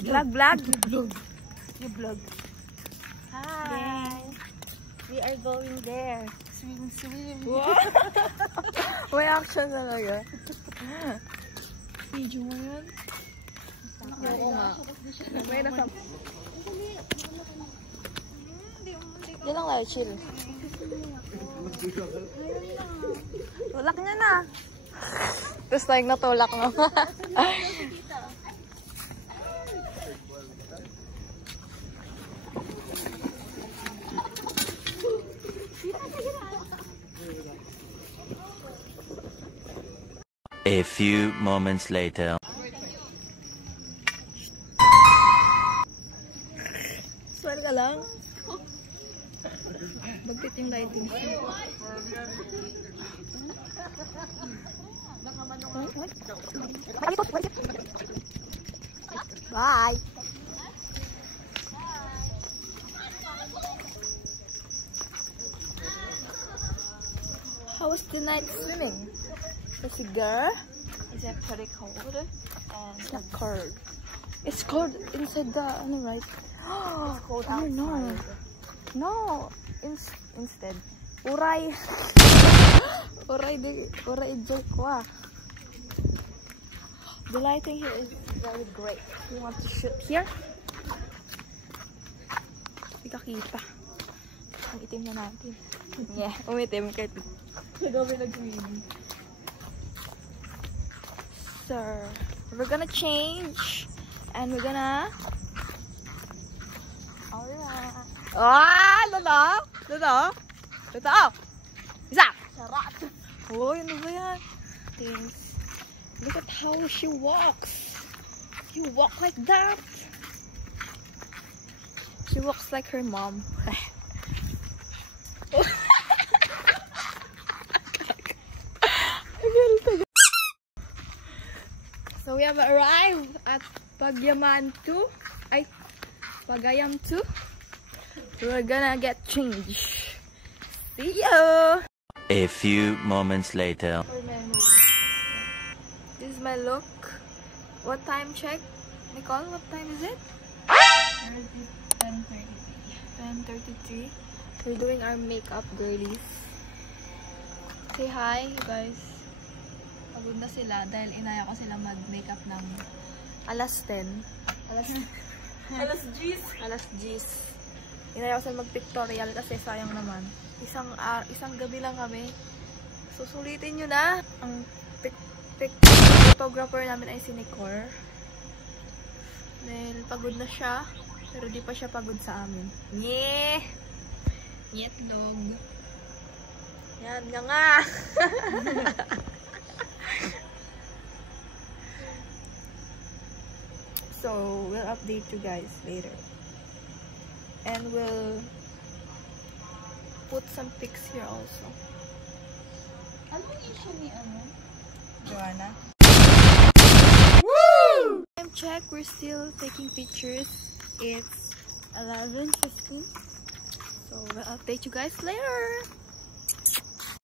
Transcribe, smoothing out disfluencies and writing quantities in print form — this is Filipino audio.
Vlog. You vlog. Hi. We are going there. Swim. May action talaga. Video mo yun? Oo nga. May nasa... Diyan lang tayo, chill. Tulak niya na. Tapos like natulak mo. A few moments later. Swear ka lang. Bagtit yung lighting. Bye. How was the night swimming? Was it good? Is it pretty cold? And It's not cold. It's cold inside the right? it's cold Oh, outside. No. Instead. Uray. Uray joke ko ah. The lighting here is very great. You want to shoot here? Hindi ka kita. Ang itim na natin. Yeah, umitim kahit. Kagabi nag-swimming. So, we're gonna change. And we're gonna... Alright. Ah! Luto! Isa! Sarap. Oh, ano ba yan? Things. Look at how she walks. You walk like that. She walks like her mom. So we have arrived at Pagayam 2. We're gonna get changed. See you! A few moments later. This is my look. What time check? Nicole, what time is it? 10:33. We're doing our makeup, girlies. Say hi, you guys. Pagod na sila dahil inaya ko sila mag-makeup ng alas 10. Alas 10. Inaya ko sila mag-pictorial kasi sayang naman. Isang gabi lang kami. Susulitin nyo na. Ang photographer namin ay si Nicole. Dahil pagod na siya. Pero di pa siya pagod sa amin. Nyeh! Nyetlog. Yan nga. So, we'll update you guys later. And we'll put some pics here also. Ano usually Joanna? Woo! Time check, we're still taking pictures. It's 11:15. So, we'll update you guys later.